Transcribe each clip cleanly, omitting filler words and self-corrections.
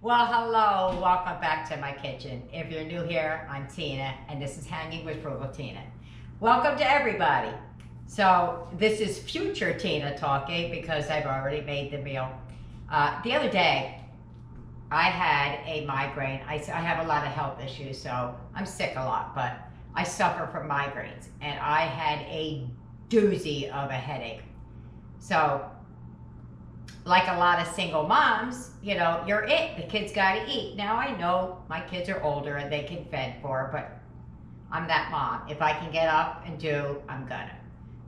Well, hello, welcome back to my kitchen. If you're new here, I'm Tina, and this is Hanging with Frugal Tina. Welcome to everybody. So this is future Tina talking because I've already made the meal. The other day, I had a migraine. I have a lot of health issues, so I'm sick a lot, but I suffer from migraines, and I had a doozy of a headache. So like a lot of single moms, you know, you're it. The kids got to eat. Now I know my kids are older and they can fend for, but I'm that mom. If I can get up and do, I'm gonna.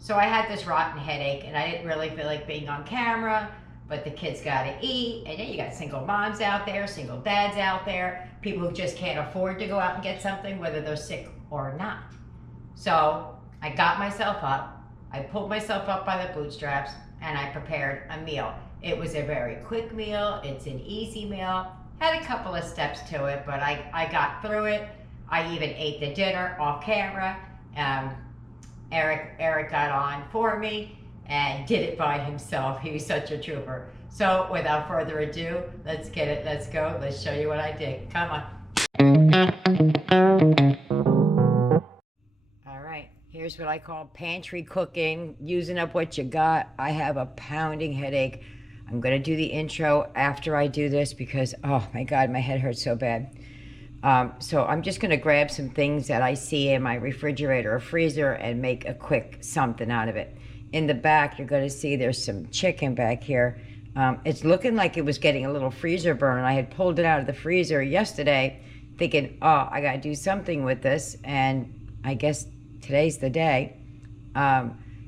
So I had this rotten headache and I didn't really feel like being on camera, but the kids got to eat. And then you got single moms out there, single dads out there, people who just can't afford to go out and get something, whether they're sick or not. So I got myself up, I pulled myself up by the bootstraps, and I prepared a meal. It was a very quick meal. It's an easy meal. Had a couple of steps to it, but I got through it. I even ate the dinner off camera. Eric got on for me and did it by himself. He was such a trooper. So without further ado, let's get it. Let's go. Let's show you what I did. Come on. All right. Here's what I call pantry cooking, using up what you got. I have a pounding headache. I'm going to do the intro after I do this because, oh my God, my head hurts so bad. So I'm just going to grab some things that I see in my refrigerator or freezer and make a quick something out of it. In the back, you're going to see there's some chicken back here. It's looking like it was getting a little freezer burn. I had pulled it out of the freezer yesterday thinking, oh, I got to do something with this. And I guess today's the day.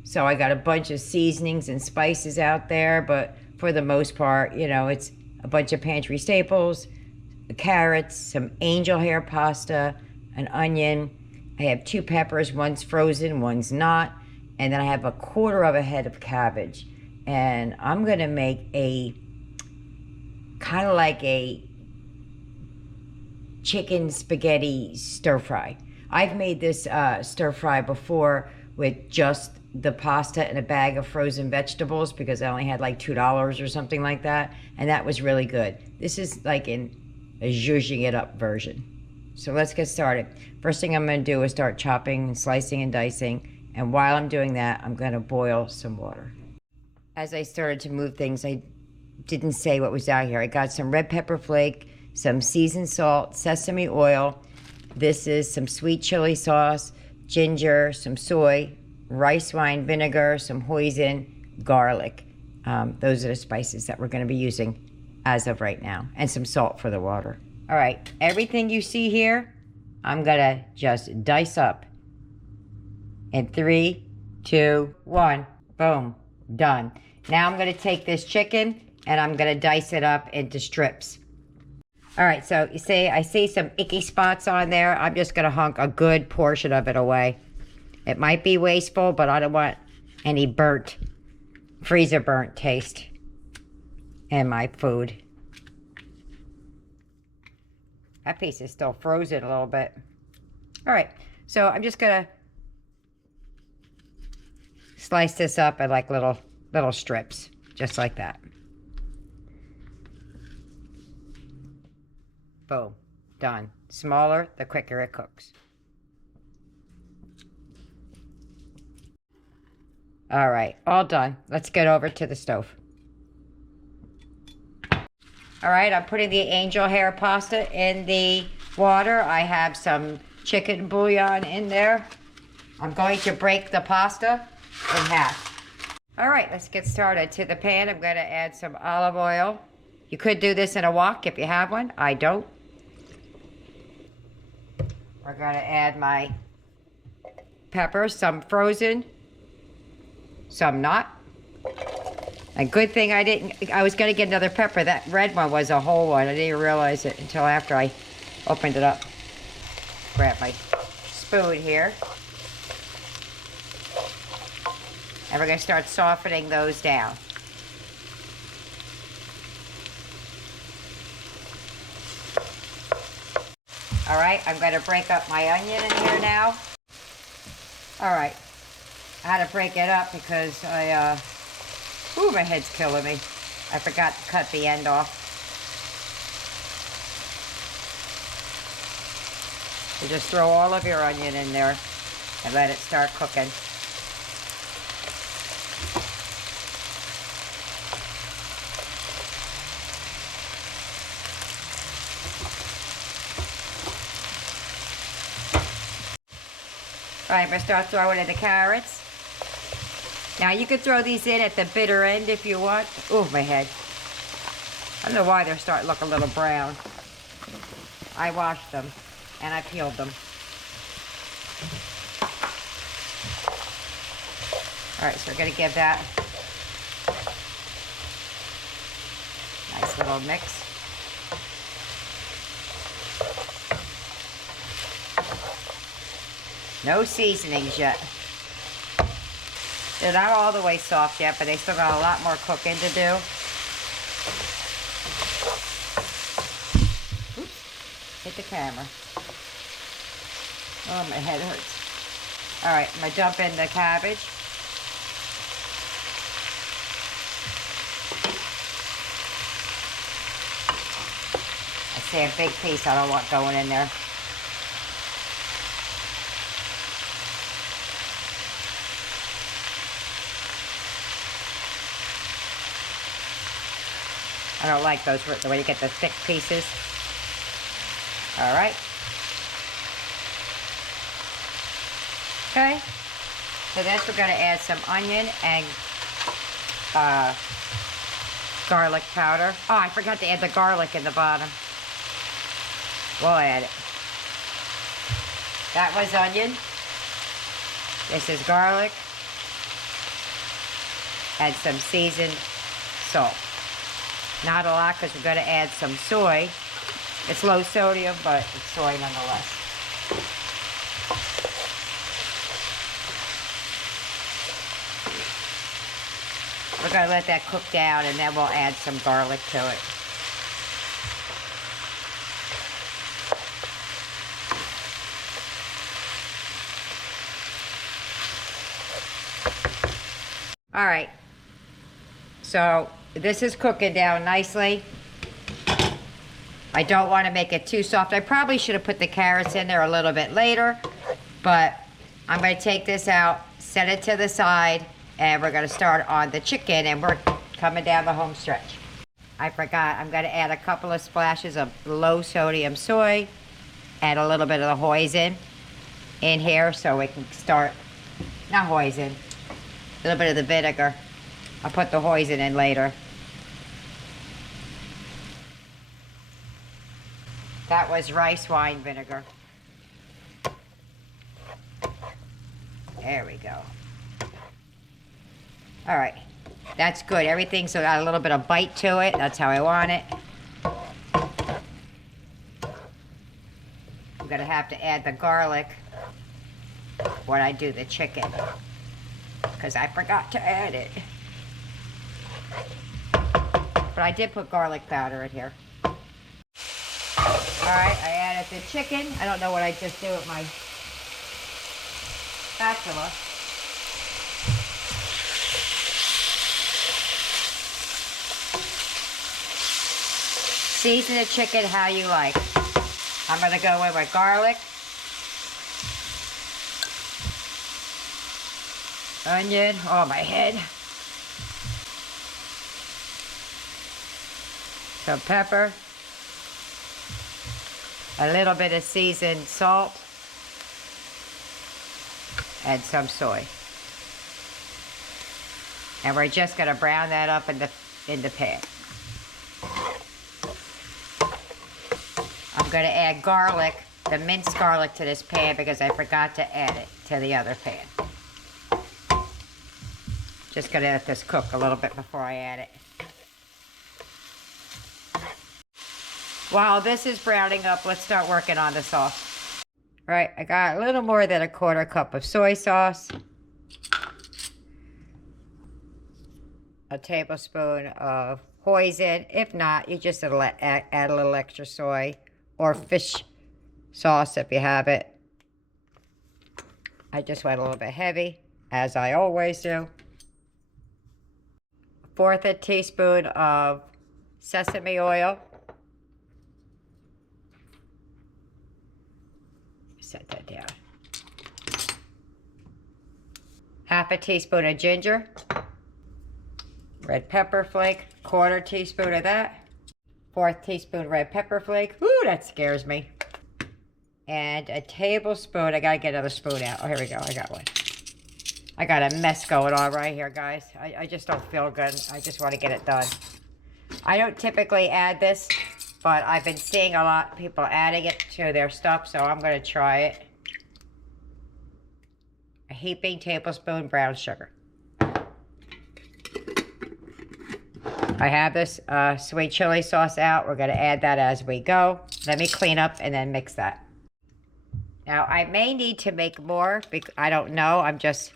So I got a bunch of seasonings and spices out there, but for the most part, you know, it's a bunch of pantry staples, carrots, some angel hair pasta, an onion. I have 2 peppers, one's frozen, one's not. And then I have a quarter of a head of cabbage. And I'm gonna make a, kind of like a chicken spaghetti stir fry. I've made this stir fry before with just the pasta and a bag of frozen vegetables because I only had like $2 or something like that, and that was really good. This is like in a zhuzhing it up version. So let's get started. First thing I'm going to do is start chopping and slicing and dicing, and while I'm doing that, I'm going to boil some water. As I started to move things, I didn't say what was out here. I got some red pepper flake, some seasoned salt, sesame oil. This is some sweet chili sauce, ginger, some soy, rice wine vinegar, some hoisin, garlic. Those are the spices that we're going to be using as of right now, and some salt for the water. All right, everything you see here, I'm going to just dice up. In 3, 2, 1, boom, done. Now I'm going to take this chicken and I'm going to dice it up into strips. All right, so you see, I see some icky spots on there. I'm just going to hunk a good portion of it away. It might be wasteful, but I don't want any burnt, freezer burnt taste in my food. That piece is still frozen a little bit. All right, so I'm just gonna slice this up in like little strips, just like that. Boom, done. Smaller, the quicker it cooks. All right, all done. Let's get over to the stove. All right, I'm putting the angel hair pasta in the water. I have some chicken bouillon in there. I'm going to break the pasta in half. All right, let's get started. To the pan, I'm going to add some olive oil. You could do this in a wok if you have one. I don't. We're going to add my peppers, some frozen, some not. A good thing I was going to get another pepper. That red one was a whole one. I didn't realize it until after I opened it up. Grab my spoon here. And we're going to start softening those down. All right, I'm going to break up my onion in here now. All right, I had to break it up because ooh, my head's killing me. I forgot to cut the end off. You just throw all of your onion in there and let it start cooking. All right, I'm gonna start throwing in the carrots. Now you could throw these in at the bitter end if you want. Oh, my head. I don't know why they're starting to look a little brown. I washed them and I peeled them. All right, so we're gonna give that a nice little mix. No seasonings yet. They're not all the way soft yet, but they still got a lot more cooking to do. Oops, hit the camera. Oh, my head hurts. All right, I'm gonna dump in the cabbage. I see a big piece I don't want going in there. I don't like those, the way you get the thick pieces. All right. Okay. So this we're gonna add some onion and garlic powder. Oh, I forgot to add the garlic in the bottom. We'll add it. That was onion. This is garlic. Add some seasoned salt. Not a lot because we're going to add some soy. It's low sodium, but it's soy nonetheless. We're going to let that cook down and then we'll add some garlic to it. All right. So this is cooking down nicely. I don't want to make it too soft. I probably should have put the carrots in there a little bit later, but I'm going to take this out, set it to the side, and we're going to start on the chicken, and we're coming down the home stretch. I forgot, I'm going to add a couple of splashes of low sodium soy, add a little bit of the hoisin in here so we can start, not hoisin, a little bit of the vinegar. I'll put the hoisin in later. That was rice wine vinegar. There we go. All right, that's good. Everything's got a little bit of bite to it. That's how I want it. I'm gonna have to add the garlic when I do the chicken, because I forgot to add it. But I did put garlic powder in here. All right, I added the chicken. I don't know what I just did with my spatula. Season the chicken how you like. I'm gonna go in with garlic, onion, oh my head, some pepper, a little bit of seasoned salt, and some soy. And we're just gonna brown that up in the pan. I'm gonna add garlic, the minced garlic, to this pan because I forgot to add it to the other pan. Just gonna let this cook a little bit before I add it. While this is browning up, let's start working on the sauce. All right, I got a little more than a 1/4 cup of soy sauce, a tablespoon of hoisin. If not, you just add a little extra soy, or fish sauce if you have it. I just went a little bit heavy, as I always do. 1/4 teaspoon of sesame oil. set that down. Half a teaspoon of ginger. Red pepper flake, 1/4 teaspoon of that. 1/4 teaspoon red pepper flake. Ooh, that scares me. And a tablespoon, I gotta get another spoon out. Oh, here we go, I got one. I got a mess going on right here, guys. I just don't feel good. I just want to get it done. I don't typically add this, but I've been seeing a lot of people adding it to their stuff, so I'm going to try it. A heaping tablespoon brown sugar. I have this sweet chili sauce out. We're going to add that as we go. Let me clean up and then mix that. Now, I may need to make more. I don't know. I'm just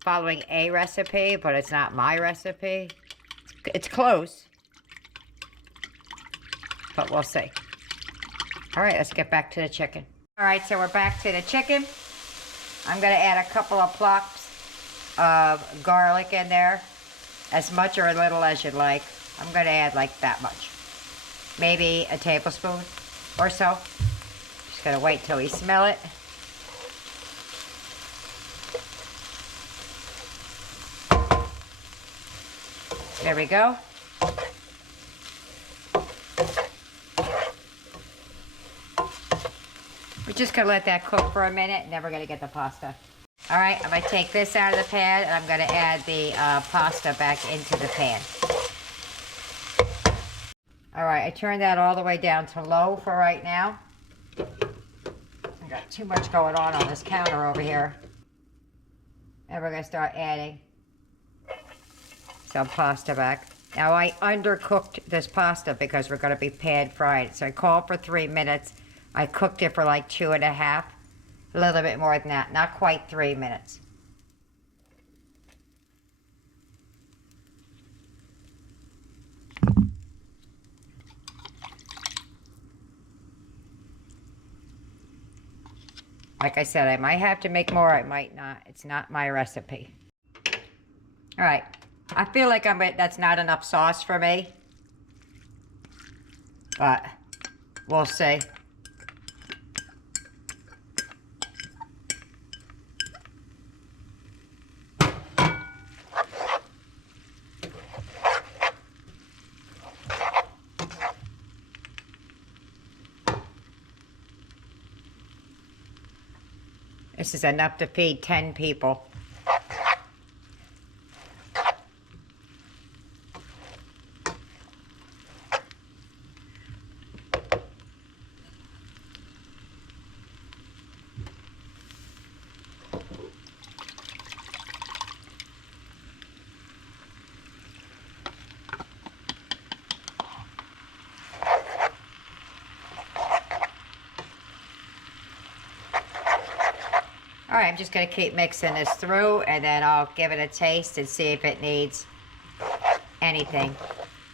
following a recipe, but it's not my recipe. It's close, but we'll see. All right, let's get back to the chicken. All right, so we're back to the chicken. I'm gonna add a couple of blocks of garlic in there, as much or a little as you'd like. I'm gonna add like that much, maybe a tablespoon or so. Just gonna wait till we smell it. There we go. We're just gonna let that cook for a minute and then we're gonna get the pasta. All right, I'm gonna take this out of the pan and I'm gonna add the pasta back into the pan. All right, I turned that all the way down to low for right now. I got too much going on this counter over here. And we're gonna start adding some pasta back. Now I undercooked this pasta because we're gonna be pan fried. So I called for 3 minutes. I cooked it for like 2.5, a little bit more than that, not quite 3 minutes. Like I said, I might have to make more, I might not. It's not my recipe. All right. I feel like that's not enough sauce for me, but we'll see. This is enough to feed 10 people. All right, I'm just gonna keep mixing this through and then I'll give it a taste and see if it needs anything.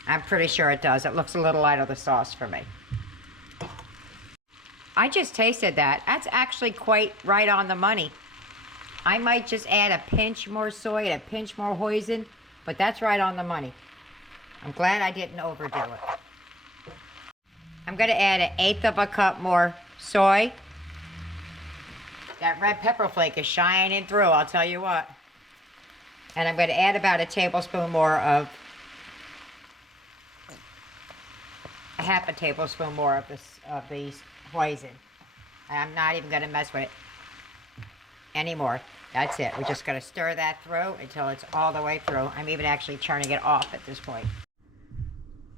I'm pretty sure it does. It looks a little light of the sauce for me. I just tasted that. That's actually quite right on the money. I might just add a pinch more soy and a pinch more hoisin, but that's right on the money. I'm glad I didn't overdo it. I'm gonna add 1/8 of a cup more soy. That red pepper flake is shining through, I'll tell you what. And I'm going to add about a tablespoon more of, a half a tablespoon more of these hoisin. I'm not even going to mess with it anymore. That's it. We're just going to stir that through until it's all the way through. I'm even actually turning it off at this point.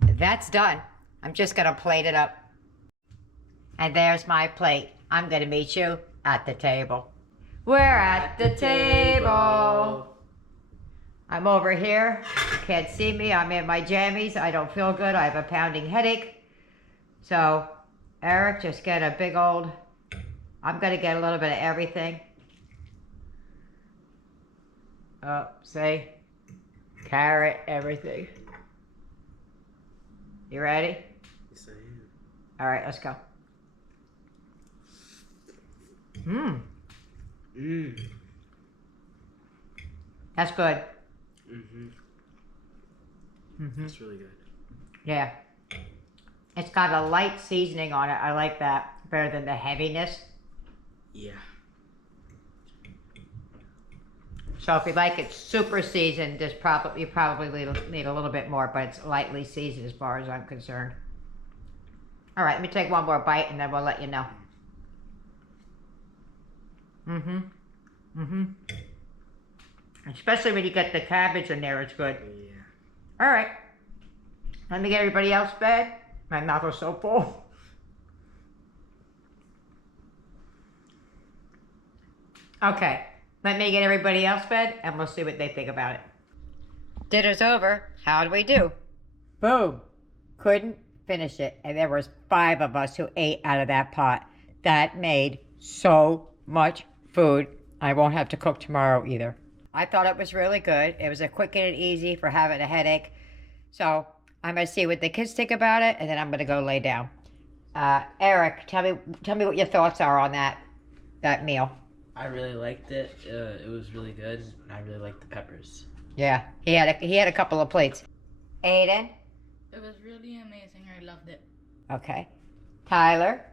That's done. I'm just going to plate it up. And there's my plate. I'm going to meet you at the table. We're at the table. I'm over here. You can't see me. I'm in my jammies. I don't feel good. I have a pounding headache. So, Eric, just get a big old, I'm going to get a little bit of everything. Oh, see? Carrot, everything. You ready? Yes, I am. All right, let's go. Mmm. Mmm. That's good. Mm-hmm. Mm-hmm. That's really good. Yeah. It's got a light seasoning on it. I like that. better than the heaviness. Yeah. So if you like it super seasoned, you probably need a little bit more, but it's lightly seasoned as far as I'm concerned. All right, let me take one more bite and then we'll let you know. Especially when you get the cabbage in there, it's good. Yeah. All right. Let me get everybody else fed. My mouth is so full. Okay. Let me get everybody else fed and we'll see what they think about it. Dinner's over. How'd we do? Boom. Couldn't finish it. And there was 5 of us who ate out of that pot. That made so much food. I won't have to cook tomorrow either. I thought it was really good. It was a quick and easy for having a headache. So I'm going to see what the kids think about it, and then I'm going to go lay down. Eric, tell me what your thoughts are on that meal. I really liked it. It was really good. I really liked the peppers. Yeah, he had a couple of plates. Aiden? It was really amazing. I loved it. Okay. Tyler?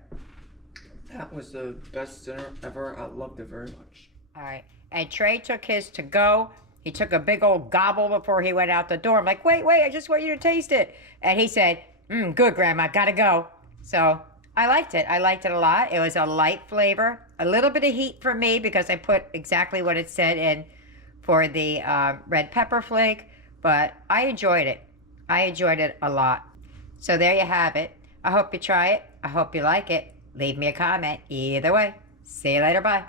That was the best dinner ever. I loved it very much. All right. And Trey took his to go. He took a big old gobble before he went out the door. I'm like, wait, I just want you to taste it. And he said, good, Grandma, gotta go. So I liked it. I liked it a lot. It was a light flavor. A little bit of heat for me because I put exactly what it said in for the red pepper flake. But I enjoyed it. I enjoyed it a lot. So there you have it. I hope you try it. I hope you like it. Leave me a comment. Either way. See you later. Bye.